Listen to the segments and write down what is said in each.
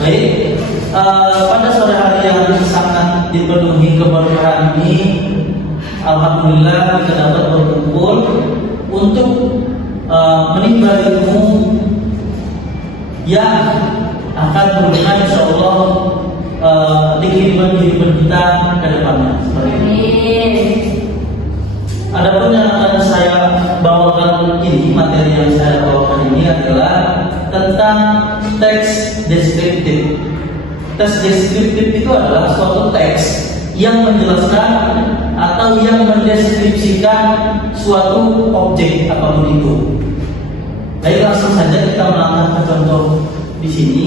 Baik, pada sore hari yang sangat dipenuhi keberkahan ini, alhamdulillah kita dapat berkumpul untuk menimba ilmu yang akan berguna insyaallah di kehidupan kita ke depannya. Amin. Adapun yang akan saya bawakan ini, materi yang saya bawakan ini adalah tentang teks deskriptif. Teks deskriptif itu adalah suatu teks yang menjelaskan atau yang mendeskripsikan suatu objek apapun itu. Baik, langsung saja kita melangkah ke contoh di sini.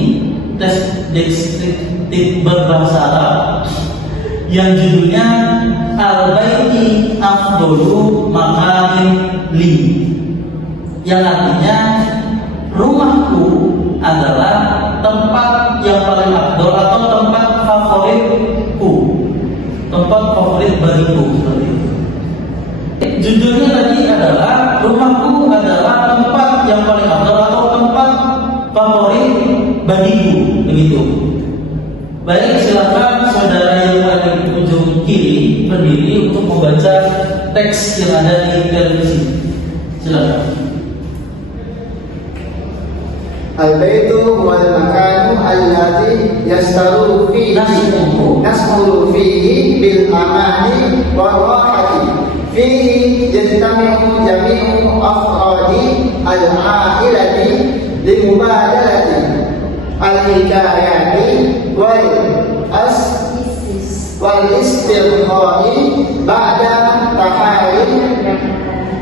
Teks deskriptif berbahasa Arab yang judulnya Al-Baiti Afdolu Makamin Li, yang artinya rumahku adalah tempat yang paling afdol atau tempat favoritku, tempat favorit bagiku. Judulnya tadi adalah rumahku adalah tempat yang paling afdol atau tempat favorit bagiku, begitu. Baik, silakan saudara yang ada di ujung kiri berdiri untuk membaca teks yang ada di televisi. Silakan. Al-baitu wal makanu alladhi yastaru fihi nasmulu fihi bil amani wa rahati fihi yajtami'u jami'u afradi al-a'ilati limubadalati al-hikayati wal istirqai ba'da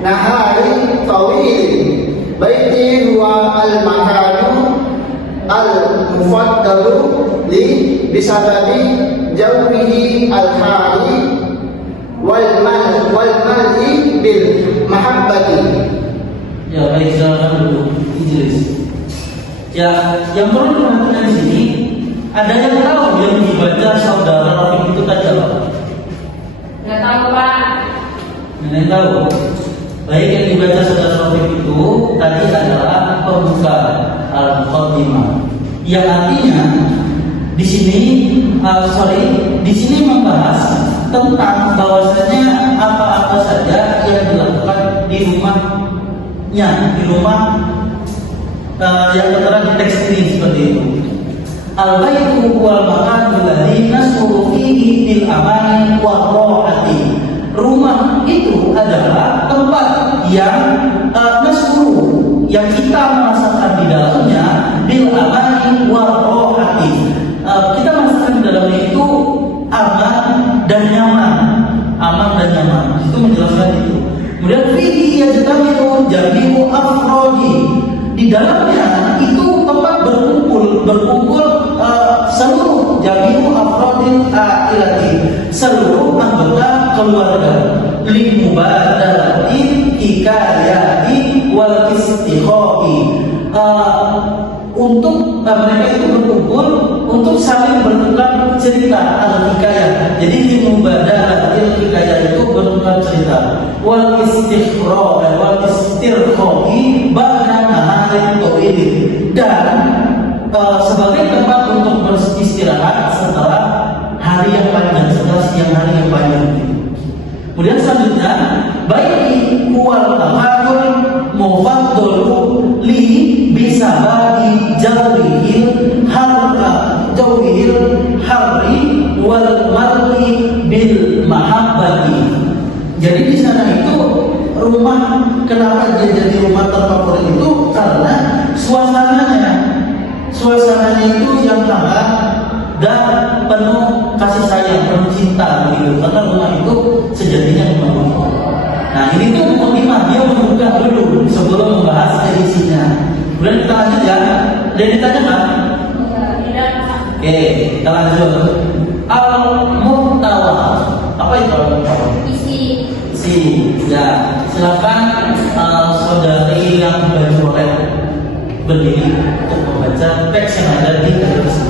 nahari tawil. Baiti huwa al-makanu al-mufaddalu li bisababi jawbihi al-hali wal mal'i bil mahabbati. Ya, baik, silakan dulu Idris. Ya, yang perlu diperhatikan di sini, ada yang tahu yang dibaca saudara Rafiq itu tadi apa? Nggak tahu, Pak. Ada yang tahu? Baik, yang dibaca saudara Rafiq itu tadi adalah pembuka al-muqaddimah, yang artinya di sini di sini membahas tentang bahwasanya apa-apa saja yang dilakukan di rumahnya, di rumah yang tertera di teks ini seperti itu. Al-baitu wal makanu alladzi nasuru fihi bil amani wa rahati. Rumah itu adalah tempat yang nasuru, yang kita merasakan di dalamnya bil amani wa rahati. Kita merasakan di dalamnya itu aman dan nyaman, aman dan nyaman. Itu menjelaskan itu. Kemudian fihi yajtami'u jami'u afrodi. Di dalamnya itu tempat berkumpul seluruh jami'u afrodil ailati, seluruh anggota keluarga, limubadalati hikayati wal istiqai, untuk mereka itu berkumpul untuk saling bertukar cerita al-hikayah. Jadi limubadalati hikayah itu bertukar cerita, wal istirqai ba'da naharin tawilin, dan sebagai tempat untuk beristirahat setelah hari yang panjang, setelah siang hari yang panjang. Kemudian selanjutnya, baiki wal tamakul mufaddal li bisababi jawihil harri wal mar'i bil mahabbati. Jadi di sana itu rumah, kenapa dia jadi rumah terfavorit itu karena suasananya itu yang hangat dan penuh kasih sayang, penuh cinta begitu. Karena rumah itu sejatinya rumah. Nah, ini tuh mukadimah, dia membuka dulu sebelum membahas isinya. Kemudian kita lanjut ya. Ada yang ditanya kan? Tidak. Oke, kita lanjut. Al-muhtawa. Apa itu al-muhtawa? Isi. Ya, silakan saudari yang baju oren berdiri untuk membaca teks yang ada di televisi.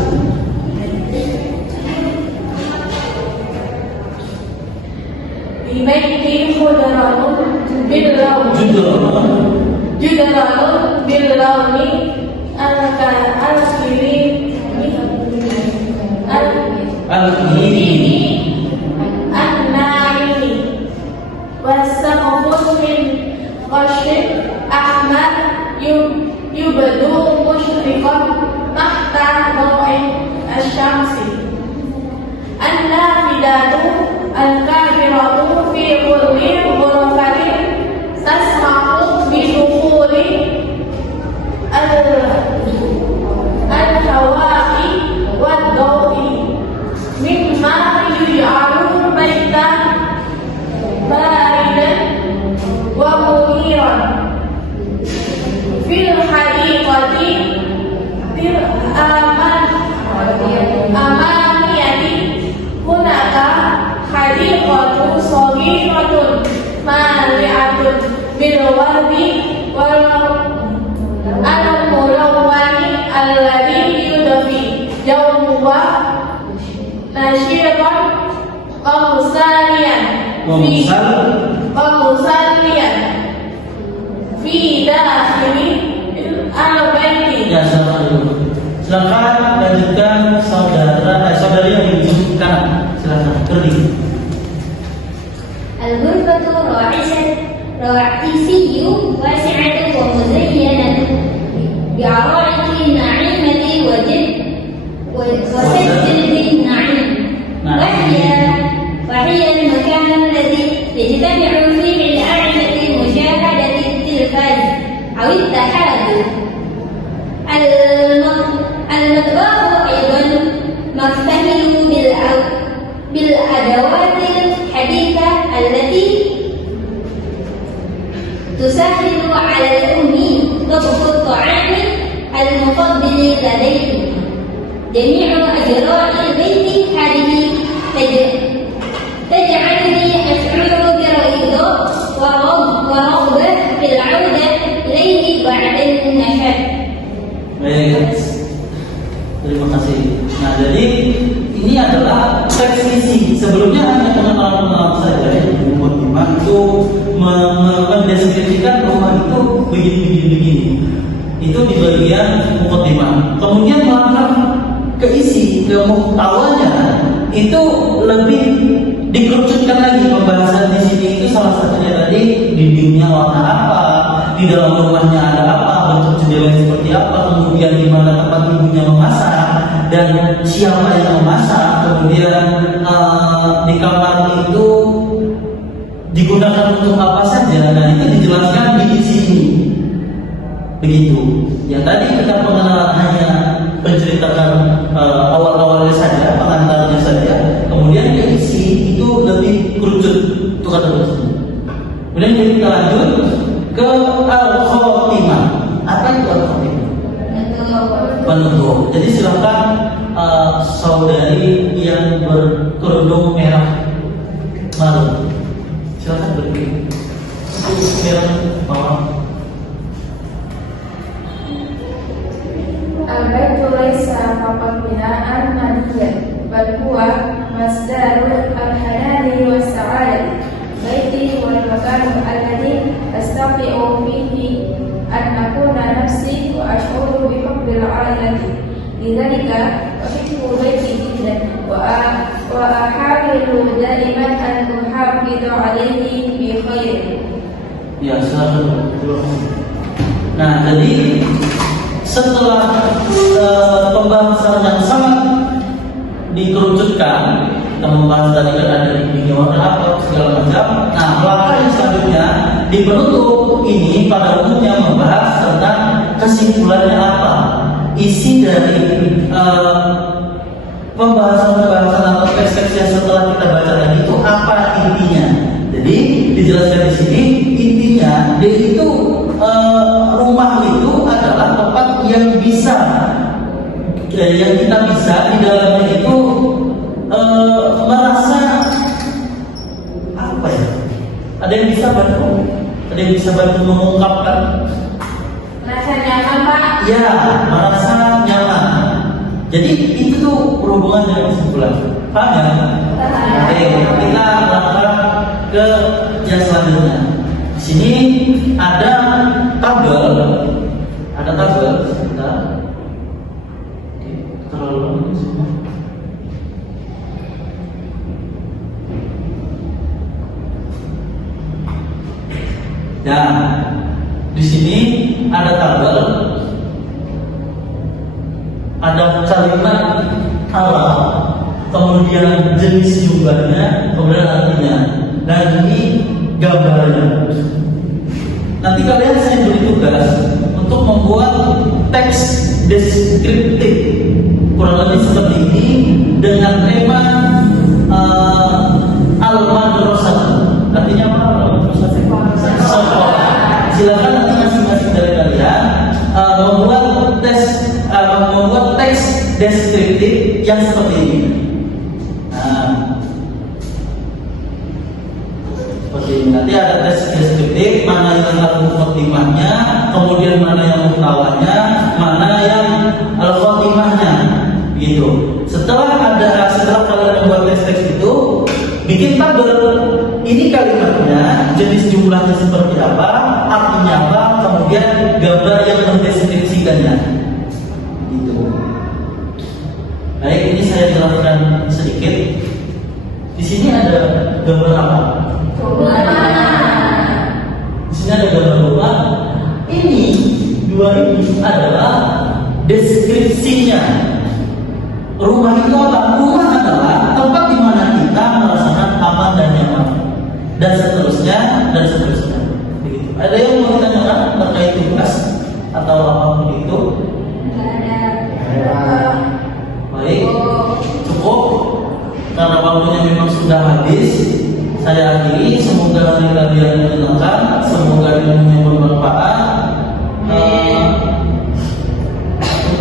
Baiti khudraun bil launi al-kiri بالورد والملون الذي يضفي جوه نشيطا ومساليا في داخل البيت. Ya, silakan lanjutkan saudari yang ditunjukkan. Silakan berdiri. الغرفة رئيسي واسعة ومزينة بعرائق نعيمة وسجد نعيم وهي المكان الذي يجتمع فيه الأعمة لمشاهدة التلفاز أو التحدث. المطبخ أيضا مكتمل بالأدوات الحديثة التي تسهل على الأم طبخ الطعام المفضل لديه. جميع أجراء البيت هذه تجعلني أشعر برضا ورغبة في العودة إليه بعد النشاط. Baik, terima kasih. Nah, jadi ini adalah teks isi. Sebelumnya hanya pengetahuan saja yang membuat iman itu mendeskripsikan rumah itu begini. Itu di bagian mukadimah. Kemudian melangkah ke isi, ke muhtawanya, itu lebih dikerucutkan lagi pembahasan di sini. Itu salah satunya tadi dindingnya warna apa, di dalam rumahnya ada apa, bentuk jendela seperti apa, kemudian di mana tempat ibunya memasak dan siapa yang memasak, kemudian di kamar itu digunakan untuk apa saja, dan itu dijelaskan di sini. Begitu. Yang tadi kita pengenalan hanya menceritakan awal-awalnya saja, pengantarnya saja. Kemudian ke isi itu lebih kerucut itu kata Rasul. Kemudian kita lanjut ke al-khotimah. Apa itu al-khotimah? Penutup. Jadi silakan saudari yang berkerudung merah malu. Silakan berdiri. Merah bawah. البيت ليس فقط بناء ماديا بل هو مصدر الحنان والسعادة. بيتي والمكان الذي أستطيع فيه أن أكون نفسي وأشعر بحب العائلة. لذلك أحب بيتي جدا وأحاول دائما أن أحافظ عليه بخير. Ya, silakan. Nah, jadi setelah pembahasan yang sangat dikerucutkan, kita membahas tadi kan ada di warna apa segala macam. Nah, langkah yang selanjutnya di penutup ini pada umumnya membahas tentang kesimpulannya apa, isi dari pembahasan atau teks-teks yang setelah kita baca tadi itu apa intinya. Jadi dijelaskan di sini intinya itu rumah itu adalah tempat yang bisa yang kita bisa di dalamnya itu merasa apa ya? Ada yang bisa bantu? Ada yang bisa bantu mengungkapkan? Merasa nyaman, Pak? Ya, merasa nyaman. Jadi itu tuh berhubungan dengan kesimpulan. Paham ya? Oke, kita langkah ke yang selanjutnya. Di sini ada tabel, sebentar. Oke, terlalu lama semua. Dan di sini ada tabel, ada kalimat Allah, kemudian jenis jumlahnya, kemudian artinya, dan ini gambarnya. Nanti kalian saya beri tugas untuk membuat teks deskriptif kurang lebih seperti ini dengan tema al-madrasah. Artinya apa? Sekolah. Silakan nanti masing-masing dari kalian membuat teks deskriptif yang seperti ini. Nah, seperti ini. Nanti ada teks deskriptif mana yang al-khotimahnya, kemudian mana yang mutawanya, mana yang al-khotimahnya, gitu. Setelah kalian membuat teks itu, bikin tabel. Ini kalimatnya, jenis jumlahnya seperti apa, artinya apa, kemudian gambar yang mendeskripsikannya, gitu. Baik, ini saya jelaskan sedikit. Di sini ada gambar apa? Di sini ada gambar rumah. Ini dua ini adalah deskripsinya. Rumah itu apa? Rumah adalah tempat di mana kita merasakan aman dan nyaman, dan seterusnya dan seterusnya. Begitu. Ada yang mau ditanyakan terkait tugas atau apapun itu? Baik, cukup. Karena waktunya memang sudah habis, saya akhiri. Semoga hari kalian menyenangkan, semoga ilmunya bermanfaat.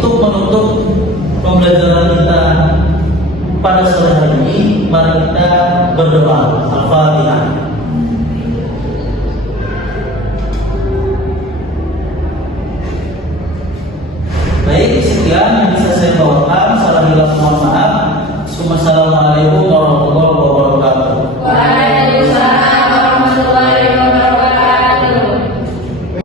Untuk menutup pembelajaran kita pada sore hari ini, mari kita berdoa. Al-Fatihah. Baik, sekian